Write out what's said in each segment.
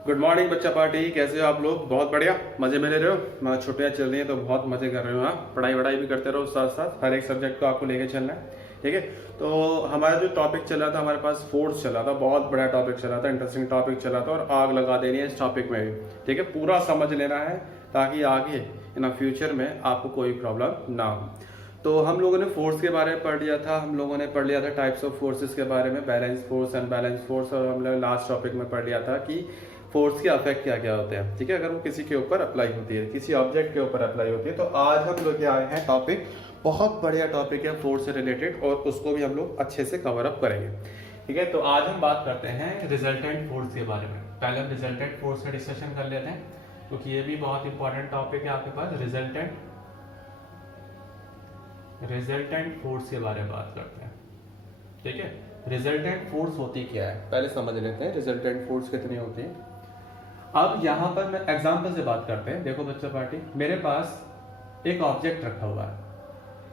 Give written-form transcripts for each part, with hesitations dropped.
Good morning बच्चा party, कैसे हो आप लोग? बहुत बढ़िया, मजे में ले रहे हो। छुट्टियां चल रही हैं तो बहुत मजे कर रहे हो। आप पढ़ाई वढ़ाई भी करते रहो, साथ साथ हर एक सब्जेक्ट को आपको लेके चलना है, ठीक है। तो हमारा जो टॉपिक चल रहा था, हमारे पास फोर्स चला था, बहुत बड़ा टॉपिक चला था, इंटरेस्टिंग टॉपिक चला था और आग लगा देनी है इस टॉपिक में भी, ठीक है। पूरा समझ लेना है ताकि आगे इन फ्यूचर में आपको कोई प्रॉब्लम ना हो। तो हम लोगों ने फोर्स के बारे में पढ़ लिया था, हम लोगों ने पढ़ लिया था टाइप्स ऑफ फोर्सेस के बारे में, बैलेंस फोर्स, अनबैलेंस फोर्स, और हम लोग लास्ट टॉपिक में पढ़ लिया था कि फोर्स के अफेक्ट क्या क्या होते हैं, ठीक है, अगर वो किसी के ऊपर अप्लाई होती है, किसी ऑब्जेक्ट के ऊपर अप्लाई होती है। तो आज हम लोग आए हैं टॉपिक, बहुत बढ़िया टॉपिक है फोर्स से रिलेटेड, और उसको भी हम लोग अच्छे से कवर अप करेंगे, ठीक है। तो आज हम बात करते हैं रिजल्टेंट फोर्स के बारे में। पहले हम रिजल्टेंट फोर्स का डिस्कशन कर लेते हैं, क्योंकि ये भी बहुत इंपॉर्टेंट टॉपिक है आपके पास। रिजल्टेंट फोर्स के बारे में बात करते हैं, ठीक है। रिजल्टेंट फोर्स होती क्या है पहले समझ लेते हैं, रिजल्टेंट फोर्स कितनी होती है। अब यहां पर मैं एग्जांपल से बात करते हैं। देखो बच्चों पार्टी, मेरे पास एक ऑब्जेक्ट रखा हुआ है,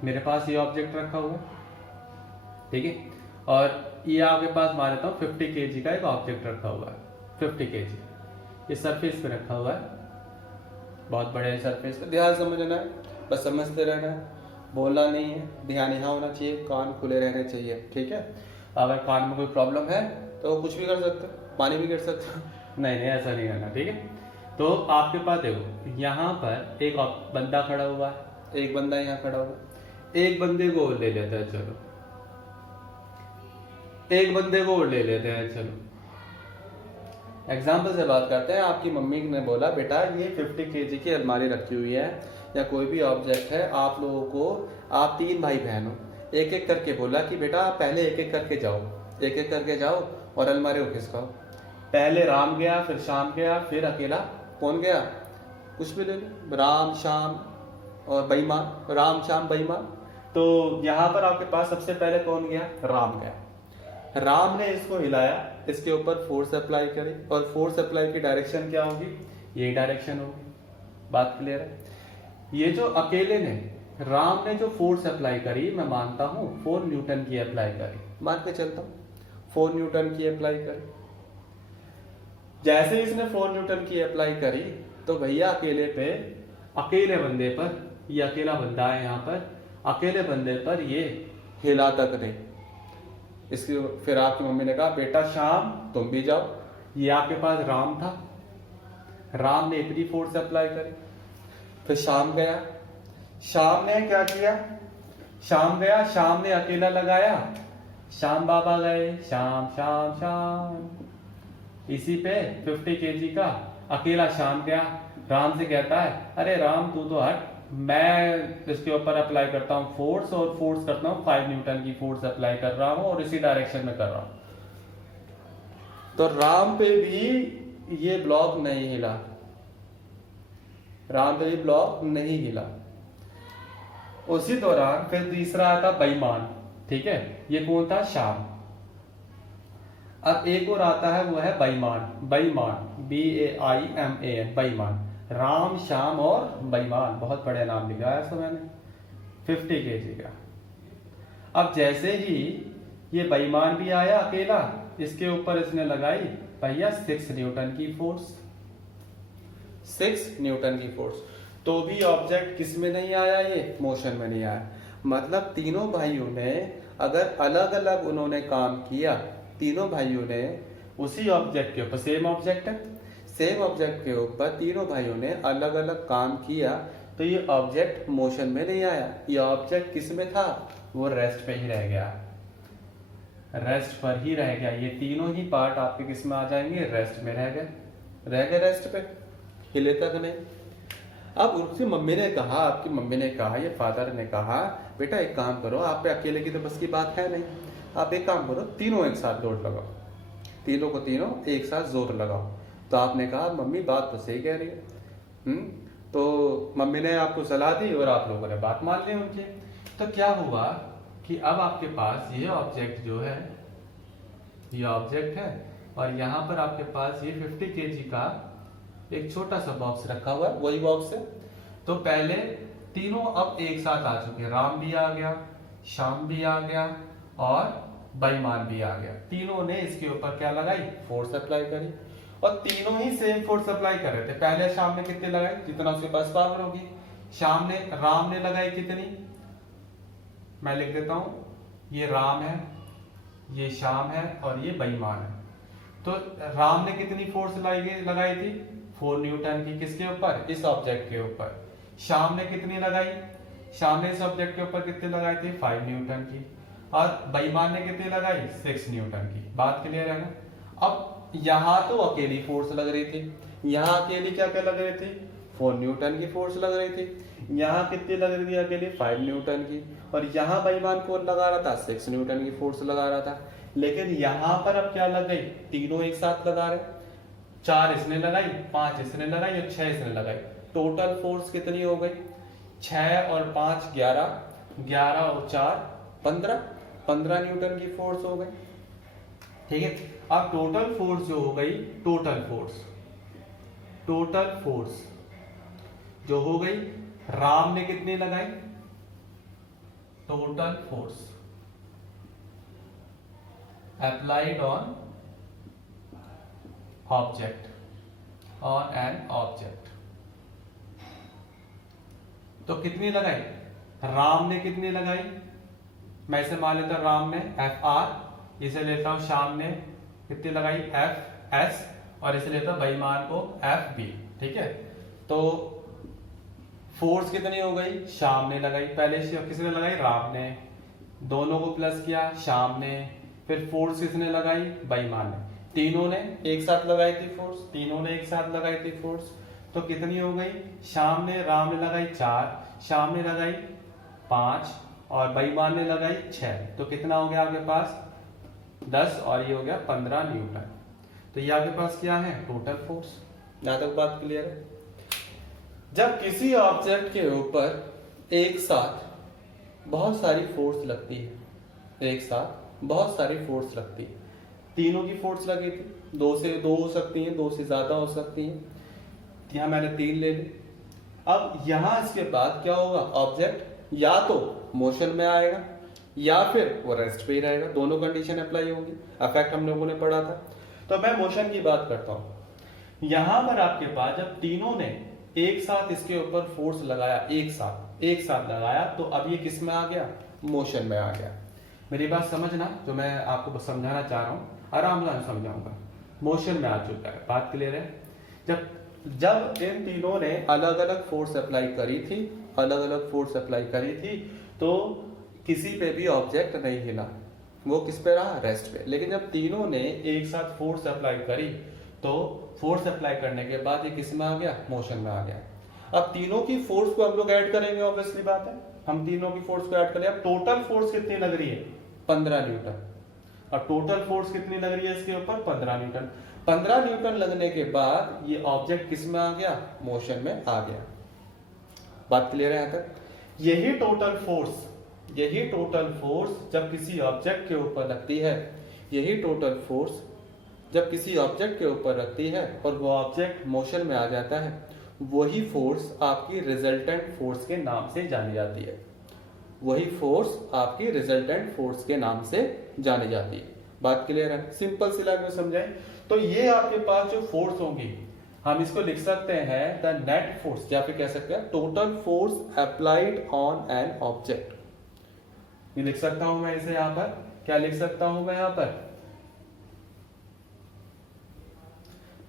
मेरे पास ये ऑब्जेक्ट रखा हुआ है, ठीक है। और ये आपके पास मान लेता हूँ 50 kg का एक ऑब्जेक्ट रखा हुआ है, 50 kg। ये सरफेस पे रखा हुआ है, बहुत बड़े सरफेस पे। ध्यान समझना है, बस समझते रहना है, बोलना नहीं है, ध्यान यहाँ होना चाहिए, कान खुले रहने चाहिए, ठीक है। अगर कान में कोई प्रॉब्लम है तो कुछ भी कर सकते हो, पानी भी गिर सकते हो, नहीं नहीं ऐसा नहीं करना, ठीक है। तो आपके पास देखो, यहाँ पर एक बंदा खड़ा हुआ है, एक बंदा यहाँ खड़ा हुआ है, एक बंदे को ले लेते हैं, चलो एक बंदे को ले लेते हैं, चलो एग्जाम्पल से बात करते हैं। आपकी मम्मी ने बोला बेटा ये 50 kg की अलमारी रखी हुई है, या कोई भी ऑब्जेक्ट है, आप लोगों को, आप 3 भाई बहन हो, एक एक करके बोला कि बेटा आप पहले एक एक करके जाओ, एक एक करके जाओ और अलमारी को खिसकाओ। पहले राम गया, फिर श्याम गया, फिर अकेला कौन गया, कुछ भी ले लो, राम श्याम और बेईमान, राम श्याम बेईमान। तो यहाँ पर आपके पास सबसे पहले कौन गया, राम गया। राम ने इसको हिलाया, इसके ऊपर फोर्स अप्लाई करी, और फोर्स अप्लाई की डायरेक्शन क्या होगी, ये डायरेक्शन होगी। बात क्लियर है। ये जो अकेले ने, राम ने जो फोर्स अप्लाई करी, मैं मानता हूं 4 न्यूटन की अप्लाई करी, मान के चलता हूं 4 न्यूटन की अप्लाई करी। जैसे इसने 4 न्यूटन की अप्लाई करी तो भैया अकेले बंदे पर, ये अकेला बंदा है यहाँ पर, अकेले बंदे पर ये हिला तक नहीं। इसकी फिर आपकी मम्मी ने कहा बेटा श्याम तुम भी जाओ। ये आपके पास राम था, राम ने इतनी फोर्स अप्लाई करी, फिर श्याम गया, श्याम ने क्या किया, श्याम गया, श्याम ने अकेला लगाया, श्याम बाबा गए, श्याम श्याम श्याम। इसी पे 50 kg का अकेला श्याम गया, राम से कहता है अरे राम तू तो हट, मैं इसके ऊपर अप्लाई करता हूँ फोर्स, और फोर्स करता हूँ 5 न्यूटन की फोर्स अप्लाई कर रहा हूँ और इसी डायरेक्शन में कर रहा हूँ। तो राम पे भी ये ब्लॉक नहीं हिला, राम पे भी ब्लॉक नहीं हिला। उसी दौरान फिर तीसरा आता बेईमान, ठीक है, ये कौन था, श्याम। अब एक और आता है, वो है बेईमान, बेईमान BAIMAN, बेईमान। राम श्याम और बेईमान, बहुत बड़े नाम लिखा है इसको मैंने, 50 kg का। अब जैसे ही ये बेईमान भी आया अकेला, इसके ऊपर इसने लगाई भैया 6 न्यूटन की फोर्स, 6 न्यूटन की फोर्स। तो भी ऑब्जेक्ट किस में नहीं आया, ये मोशन में नहीं आया। मतलब तीनों भाइयों ने अगर अलग अलग उन्होंने काम किया, तीनों भाइयों ने उसी ऑब्जेक्ट के ऊपर, सेम ऑब्जेक्ट है, सेम ऑब्जेक्ट के ऊपर तीनों भाइयों ने अलग अलग काम किया, तो ये ऑब्जेक्ट मोशन में नहीं आया। ये ऑब्जेक्ट किस में था, वो रेस्ट पे ही रह गया, रेस्ट पर ही रह गया। ये तीनों ही पार्ट आपके किस में आ जाएंगे, रेस्ट में रह गए रेस्ट पे, हिले तक नहीं। अब उसकी मम्मी ने कहा, आपकी मम्मी ने कहा, ये फादर ने कहा बेटा एक काम करो, आप पे अकेले की तो बस की बात है नहीं, आप एक काम करो, तीनों एक साथ जोर लगाओ, तीनों को तीनों एक साथ जोर लगाओ। तो आपने कहा मम्मी बात तो सही कह रही है, तो मम्मी ने आपको सलाह दी और आप लोगों ने बात मान ली उनकी। तो क्या हुआ कि अब आपके पास ये ऑब्जेक्ट जो है, ये ऑब्जेक्ट है, और यहाँ पर आपके पास ये 50 kg का एक छोटा सा बॉक्स रखा हुआ है, वही बॉक्स है। तो पहले तीनों अब एक साथ आ चुके हैं, राम भी आ गया, श्याम भी आ गया और बेईमान भी आ गया। तीनों ने इसके ऊपर क्या लगाई, फोर्स अप्लाई करी। और तीनों ही सेम फोर्स अप्लाई कर रहे थे। पहले शाम ने कितने लगाई, जितना उसके पास पावर होगी। शाम ने राम ने लगाई कितनी, मैं लिख देता हूं, ये राम है, ये शाम है और ये बेईमान है। तो राम ने कितनी फोर्स लगाई थी 4 न्यूटन की, किसके ऊपर, इस ऑब्जेक्ट के ऊपर। शाम ने कितनी लगाई, शाम ने इस ऑब्जेक्ट के ऊपर कितनी लगाई थी 5 न्यूटन की। और बेईमान ने कितनी लगाई 6 न्यूटन की। बात क्लियर है ना। अब यहां तो अकेली फोर्स लग रही थी, यहां अकेली क्या क्या लग रही थी 4 न्यूटन की फोर्स लग रही थी। यहाँ कितनी लग रही थी अकेले 5 न्यूटन की। और यहाँ बेईमान कौन लगा रहा था 6 न्यूटन की फोर्स लगा रहा था। लेकिन यहाँ पर अब क्या लग गई, तीनों एक साथ लगा रहे, 4 इसने लगाई, 5 इसने लगाई और 6 इसने लगाई। टोटल फोर्स कितनी हो गई, 6 और 5 11, 11 और 4 15, 15 न्यूटन की फोर्स हो गई। ठीक है। अब टोटल फोर्स जो हो गई, टोटल फोर्स जो हो गई, राम ने कितनी लगाई, total force applied on object, on an object, तो कितनी लगाई, राम ने कितनी लगाई, मैं इसे मान लेता हूं राम ने FR, इसे लेता हूं शाम ने कितनी लगाई FS, और इसे लेता हूं बेईमान को FB। ठीक है। तो फोर्स कितनी हो गई, शाम ने लगाई, पहले किसने लगाई, राम ने, दोनों को प्लस किया शाम ने, फिर फोर्स किसने लगाई, बेईमान ने, तीनों ने एक साथ लगाई थी फोर्स, तीनों ने एक साथ लगाई थी फोर्स। तो कितनी हो गई, शाम ने राम ने लगाई 4, शाम ने लगाई 5 और बेईमान ने लगाई 6। तो कितना हो गया आपके पास 10 और ये हो गया 15 न्यूटन। तो ये आपके पास क्या है, टोटल फोर्स। यहां तक बात क्लियर है। जब किसी ऑब्जेक्ट के ऊपर एक साथ बहुत सारी फोर्स लगती है, एक साथ बहुत सारी फोर्स लगती है, तीनों की फोर्स लगी थी, 2 से 2 हो सकती हैं, 2 से ज्यादा हो सकती हैं, यहां मैंने 3 ले ली। अब यहां इसके बाद क्या होगा, ऑब्जेक्ट या तो मोशन में आएगा या फिर वो रेस्ट पे ही रहेगा, दोनों कंडीशन अप्लाई होंगी। अफेक्ट हम लोगों ने पढ़ा था। तो मैं मोशन की बात करता हूं। यहां पर आपके पास जब तीनों ने एक साथ इसके ऊपर फोर्स लगाया, एक साथ लगाया, तो अब ये किस में आ गया, मोशन में आ गया। मेरी बात समझना, जो मैं आपको समझाना चाह रहा हूं आराम से समझाऊंगा। मोशन में आ चुका है, बात क्लियर है। जब इन तीनों ने अलग अलग फोर्स अप्लाई करी थी, अलग अलग फोर्स अप्लाई करी थी, तो किसी पे भी ऑब्जेक्ट नहीं हिला, वो किस पे रहा, रेस्ट पे। लेकिन जब तीनों ने एक साथ फोर्स अप्लाई करी, तो फोर्स अप्लाई करने के बाद ये किस में आ गया, मोशन में आ गया। अब तीनों की फोर्स को हम लोग ऐड करेंगे, ऑब्वियसली बात है, हम तीनों की फोर्स को ऐड करें। अब टोटल फोर्स कितनी लग रही है, 15 न्यूटन। अब टोटल फोर्स कितनी लग रही है इसके ऊपर, 15 न्यूटन। 15 न्यूटन लगने के बाद ये ऑब्जेक्ट किस में आ गया, मोशन में आ गया। बात क्लियर है यहां तक। यही टोटल फोर्स जब किसी ऑब्जेक्ट के ऊपर लगती है, यही टोटल फोर्स जब किसी ऑब्जेक्ट के ऊपर रखती है और वो ऑब्जेक्ट मोशन में आ जाता है, वही फोर्स आपकी रिजल्टेंट फोर्स के नाम से जानी जाती है। वही फोर्स आपकी रिजल्टेंट फोर्स के नाम से जानी जाती है। बात क्लियर है, सिंपल सी लैंग्वेज समझाएं तो ये आपके पास जो फोर्स होंगी, हम इसको लिख सकते हैं द नेट फोर्स, या फिर कह सकते हैं total force applied on an object. ये लिख सकता हूं मैं इसे, यहां पर क्या लिख सकता हूं मैं, यहां पर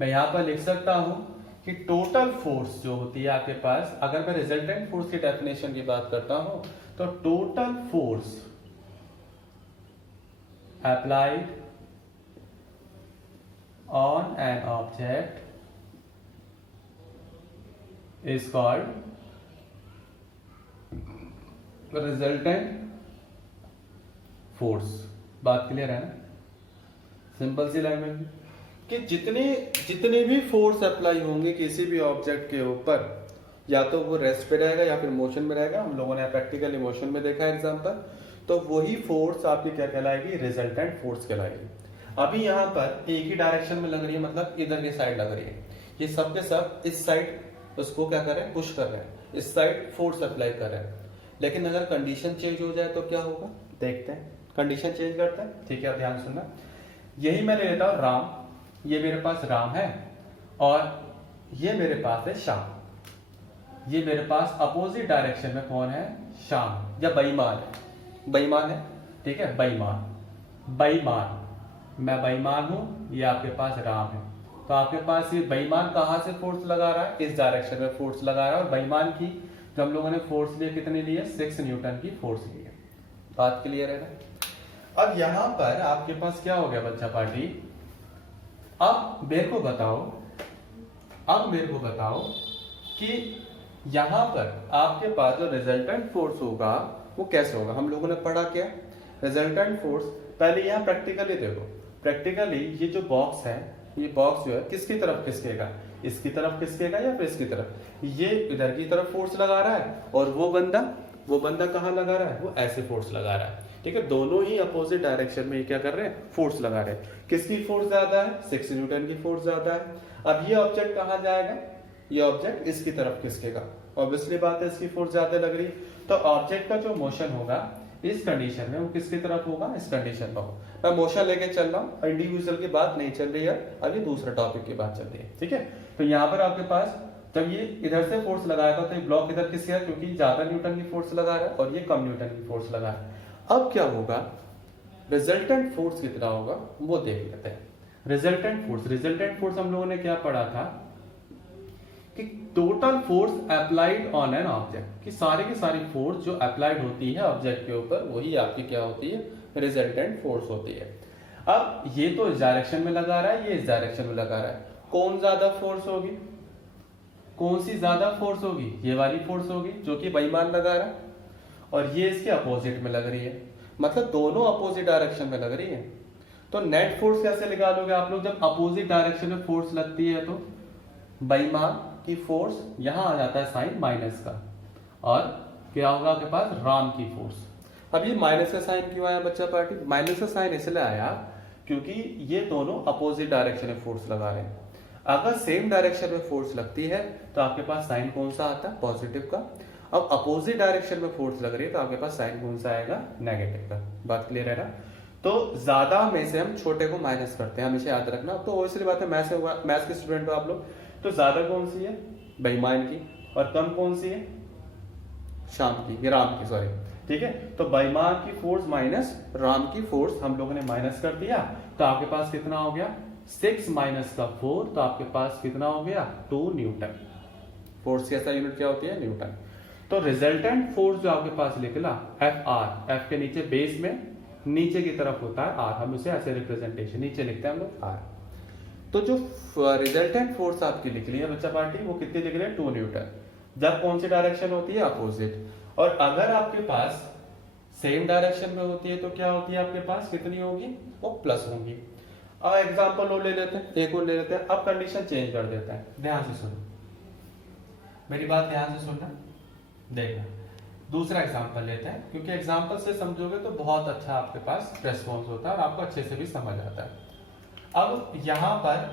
मैं यहां पर लिख सकता हूं कि टोटल फोर्स जो होती है आपके पास, अगर मैं रिजल्टेंट फोर्स की डेफिनेशन की बात करता हूं, तो total force applied on an object is called resultant force. बात क्लियर है ना, सिंपल सी लैंग्वेज कि जितने भी फोर्स अप्लाई होंगे किसी भी ऑब्जेक्ट के ऊपर, या तो वो रेस्ट पे रहेगा या फिर मोशन में रहेगा। हम लोगों ने प्रैक्टिकली मोशन में देखा एग्जांपल, तो वही फोर्स आपकी क्या कहलाएगी, रिजल्टेंट फोर्स कहलाएगी। अभी यहाँ पर एक ही डायरेक्शन में लग रही है, मतलब इधर की साइड लग रही है, ये सब के सब इस साइड उसको क्या कर रहे हैं, पुश कर रहे हैं, इस साइड फोर्स अप्लाई कर रहे हैं। लेकिन अगर कंडीशन चेंज हो जाए तो क्या होगा, देखते हैं। कंडीशन चेंज करते हैं, ठीक है, ध्यान सुनना। यही मैं ले लेता हूं राम, ये मेरे पास राम है और ये मेरे पास है श्याम। ये मेरे पास अपोजिट डायरेक्शन में कौन है? श्याम या बेईमान है। बेईमान है, ठीक है, बेईमान। बेईमान, मैं बेईमान हूं, ये आपके पास राम है। तो आपके पास ये बेईमान कहां से फोर्स लगा रहा है? इस डायरेक्शन में फोर्स लगा रहा है। और बेईमान की जो हम लोगों ने फोर्स लिए कितनी ली है? 6 न्यूटन की फोर्स ली है। बात क्लियर है ना? अब यहां पर आपके पास क्या हो गया बच्चा पार्टी? अब मेरे को बताओ कि यहां पर आपके पास जो रिजल्टेंट फोर्स होगा वो कैसे होगा? हम लोगों ने पढ़ा क्या? रिजल्टेंट फोर्स, पहले यहां प्रैक्टिकली देखो। प्रैक्टिकली ये जो बॉक्स है, ये बॉक्स जो है किसकी तरफ खिसकेगा? इसकी तरफ खिसकेगा या फिर इसकी तरफ? ये इधर की तरफ फोर्स लगा रहा है और वो बंदा कहाँ लगा रहा है? वो ऐसे फोर्स लगा रहा है, ठीक है। दोनों ही अपोजिट डायरेक्शन में क्या कर रहे हैं? फोर्स लगा रहे हैं। किसकी फोर्स ज्यादा है? 6 न्यूटन की फोर्स ज्यादा है। अब ये ऑब्जेक्ट कहाँ जाएगा? ये ऑब्जेक्ट इसकी तरफ खिसकेगा। ऑब्वियसली बात है, इसकी फोर्स ज्यादा लग रही है, तो ऑब्जेक्ट का जो मोशन होगा इस कंडीशन में वो किसकी तरफ होगा? इस कंडीशन में होगा। मैं मोशन लेके चल रहा हूँ, इंडिविजुअल की बात नहीं चल रही है, अभी दूसरा टॉपिक की बात चल रही है, ठीक है। तो यहाँ पर आपके पास जब ये इधर से फोर्स लगाएगा तो ये ब्लॉक इधर किसके है? क्योंकि ज्यादा न्यूटन की फोर्स लगा रहा है और ये कम न्यूटन की फोर्स लगा रहा है। अब क्या होगा? रिजल्टेंट फोर्स कितना होगा वो देख लेते हैं। रिजल्टेंट फोर्स हम लोगों ने क्या पढ़ा था कि total force applied on an object, कि सारी की सारी फोर्स जो अप्लाइड होती है ऑब्जेक्ट के ऊपर वही आपकी क्या होती है? रिजल्टेंट फोर्स होती है। अब ये तो इस डायरेक्शन में लगा रहा है, ये इस डायरेक्शन में लगा रहा है, कौन ज्यादा फोर्स होगी? कौन सी ज्यादा फोर्स होगी? ये वाली फोर्स होगी जो कि बेईमान लगा रहा है, और ये इसके अपोजिट में लग रही है, मतलब दोनों अपोजिट डायरेक्शन में लग रही है। तो नेट फोर्स कैसे निकालोगे आप लोग? जब अपोजिट डायरेक्शन में फोर्स लगती है तो बेईमान की फोर्स यहां आ जाता है साइन माइनस का, और क्या होगा आपके पास? राम की फोर्स। अब ये माइनस का साइन क्यों आया बच्चा पार्टी? माइनस का साइन इसलिए आया क्योंकि ये दोनों अपोजिट डायरेक्शन में फोर्स लगा रहे हैं। अगर सेम डायरेक्शन में फोर्स लगती है तो आपके पास साइन कौन सा आता है? पॉजिटिव का। अब अपोजिट डायरेक्शन में फोर्स लग रही है तो आपके पास साइन कौन सा आएगा? नेगेटिव का। बात क्लियर है ना? तो ज्यादा में से हम छोटे को माइनस करते हैं, हमेशा याद रखना। तो वैसी बात है, मैथ्स के स्टूडेंट हो आप लोग, तो ज्यादा कौन सी है? बेईमान की, और कम कौन सी है? शाम की, राम की, सॉरी, ठीक है। तो बेईमान की फोर्स माइनस राम की फोर्स हम लोगों ने माइनस कर दिया, तो आपके पास कितना हो गया? 6 माइनस का 4, तो आपके पास कितना हो गया? 2 न्यूटन। फोर्स की ऐसा यूनिट क्या होती है? न्यूटन। तो रिजल्टेंट फोर्स जो आपके पास निकला Fr, F के नीचे बेस में नीचे की तरफ होता है R, हम उसे ऐसे रिप्रेजेंटेशन नीचे लिखते हैं हम लोग R। तो जो रिजल्टेंट फोर्स आपकी लिख ली है बच्चा पार्टी, वो कितनी लिख रहे हैं? 2 न्यूटन। जब कौन सी डायरेक्शन होती है? अपोजिट। और अगर आपके पास सेम डायरेक्शन में होती है तो क्या होती है आपके पास? कितनी होगी? वो प्लस होंगी। अब एग्जांपल और ले लेते हैं, एक और ले लेते हैं। अब कंडीशन चेंज कर देते हैं, ध्यान से सुनो मेरी बात, ध्यान से सुनना, देखना। दूसरा एग्जांपल लेते हैं, क्योंकि एग्जांपल से समझोगे तो बहुत अच्छा आपके पास रेस्पॉन्स होता है और आपको अच्छे से भी समझ आता है। अब यहां पर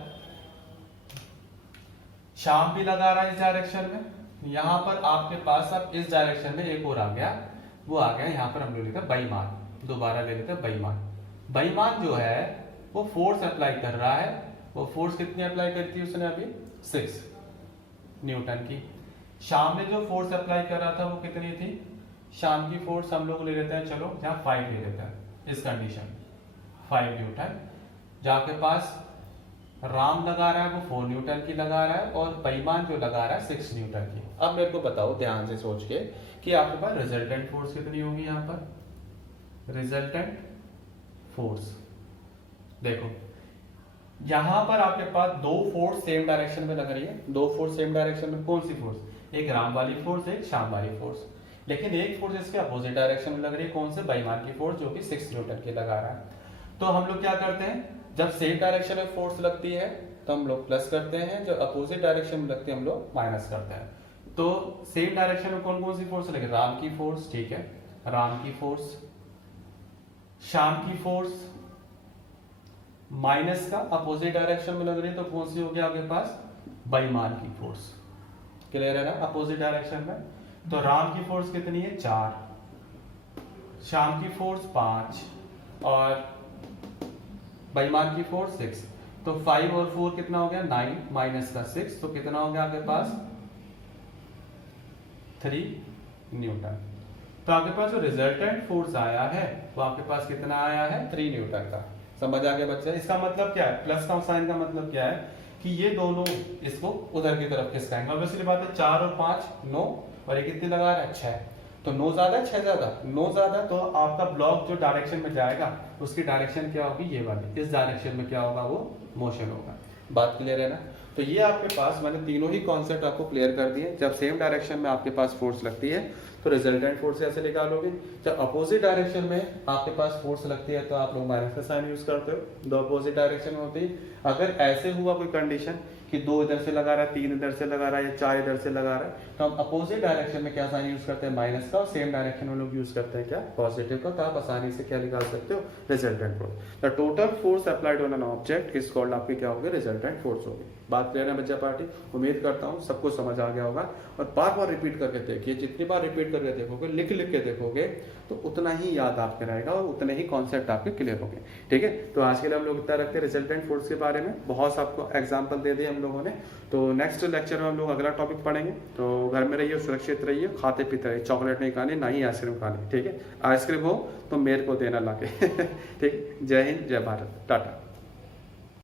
शाम भी लगा रहा है इस डायरेक्शन में, यहां पर आपके पास अब इस डायरेक्शन में एक और आ गया, वो आ गया यहां पर हम लोग लेते हैं बेईमान। दोबारा ले लेते हैं बेईमान। बेईमान जो है वो फोर्स अप्लाई कर रहा है, वो फोर्स कितनी अप्लाई करती है उसने अभी? 6 न्यूटन की। शाम ने जो फोर्स अप्लाई कर रहा था वो कितनी थी? शाम की फोर्स हम लोग ले लेते हैं, चलो जहां 5 ले लेते हैं इस कंडीशन, 5 न्यूटन। जहां के पास राम लगा रहा है वो 4 न्यूटन की लगा रहा है, और बेईमान जो लगा रहा है 6 न्यूटन की। अब मेरे को बताओ ध्यान से सोच के कि आपके पास रिजल्टेंट फोर्स कितनी होगी? यहां पर रिजल्टेंट फोर्स देखो, यहां पर आपके पास 2 फोर्स सेम डायरेक्शन में लग रही है। 2 फोर्स सेम डायरेक्शन में, कौन सी फोर्स? एक राम वाली फोर्स, एक शाम वाली फोर्स। लेकिन एक फोर्स इसके अपोजिट डायरेक्शन में लग रही है, कौन से? बेईमान की फोर्स, जो कि 6 न्यूटन की लगा रहा है। तो हम लोग क्या करते हैं, जब सेम डायरेक्शन में फोर्स लगती है तो हम लोग प्लस करते हैं, जब अपोजिट डायरेक्शन में लगती है हम लोग माइनस करते हैं। तो सेम डायरेक्शन में कौन कौन सी फोर्स लगेगी? राम की फोर्स, ठीक है, राम की फोर्स, शाम की फोर्स, माइनस का अपोजिट डायरेक्शन में लग रही है तो कौन सी होगी आपके पास? बेईमान की फोर्स। क्लियर है ना? अपोजिट डायरेक्शन में तो राम की फोर्स कितनी है? 4, शाम की फोर्स 5 और बेईमान की फोर्स 6। तो 5 और 4 कितना हो गया 9 माइनस का 6, तो कितना हो गया आपके पास 3 न्यूटन। तो आपके पास जो रिजल्टेंट फोर्स आया है वो आपके पास कितना आया है 3 न्यूटन का। समझ आ गया बच्चा? इसका मतलब क्या है, प्लस का साइन का मतलब क्या है कि ये दोनों इसको उधर की तरफ खिसकाएंगे। ऑब्वियसली बात है 4 और 5 9 और ये कितनी लगा रहा है 6, तो 9 ज्यादा 6 ज्यादा 9 ज्यादा, तो आपका ब्लॉक जो डायरेक्शन में जाएगा उसकी डायरेक्शन क्या होगी ये वाली, इस डायरेक्शन में क्या होगा वो मोशन होगा। बात क्लियर है ना? तो ये आपके पास मैंने तीनों ही कॉन्सेप्ट आपको क्लियर कर दिए। जब सेम डायरेक्शन में आपके पास फोर्स लगती है तो रिजल्टेंट फोर्स ऐसे निकालोगे, जब अपोजिट डायरेक्शन में आपके पास फोर्स लगती है तो आप लोग माइनस का साइन यूज करते हो, दो अपोजिट डायरेक्शन में होती है। अगर ऐसे हुआ कोई कंडीशन कि 2 इधर से लगा रहा है 3 इधर से लगा रहा है या 4 इधर से लगा रहा है, तो हम अपोजिट डायरेक्शन में क्या साइन यूज करते हैं माइनस का, और सेम डायरेक्शन में लोग यूज करते हैं क्या पॉजिटिव का। तो आप आसानी से क्या निकाल सकते हो resultant force. The total force applied on an object is called आपकी क्या होगी रिजल्टेंट फोर्स होगी। बात क्लियर है बच्चा पार्टी? उम्मीद करता हूँ सबको समझ आ गया होगा। और बार बार रिपीट करके देखिए, जितनी बार रिपीट करके देखोगे लिख लिख के देखोगे तो उतना ही याद आपके रहेगा और उतने ही कॉन्सेप्ट आपके क्लियर होंगे। ठीक है, तो आज के लिए हम लोग इतना रखते हैं रिजल्टेंट फोर्स के बारे में। बहुत आपको एग्जाम्पल दे दिए हम लोगों ने। तो नेक्स्ट लेक्चर में हम लोग अगला टॉपिक पढ़ेंगे। तो घर में रहिए, सुरक्षित रहिए, खाते पीते रहिए, चॉकलेट नहीं खानी, ना ही आइसक्रीम खानी। ठीक है, आइसक्रीम हो तो मेरे को देना लाके। ठीक, जय हिंद जय भारत, टाटा।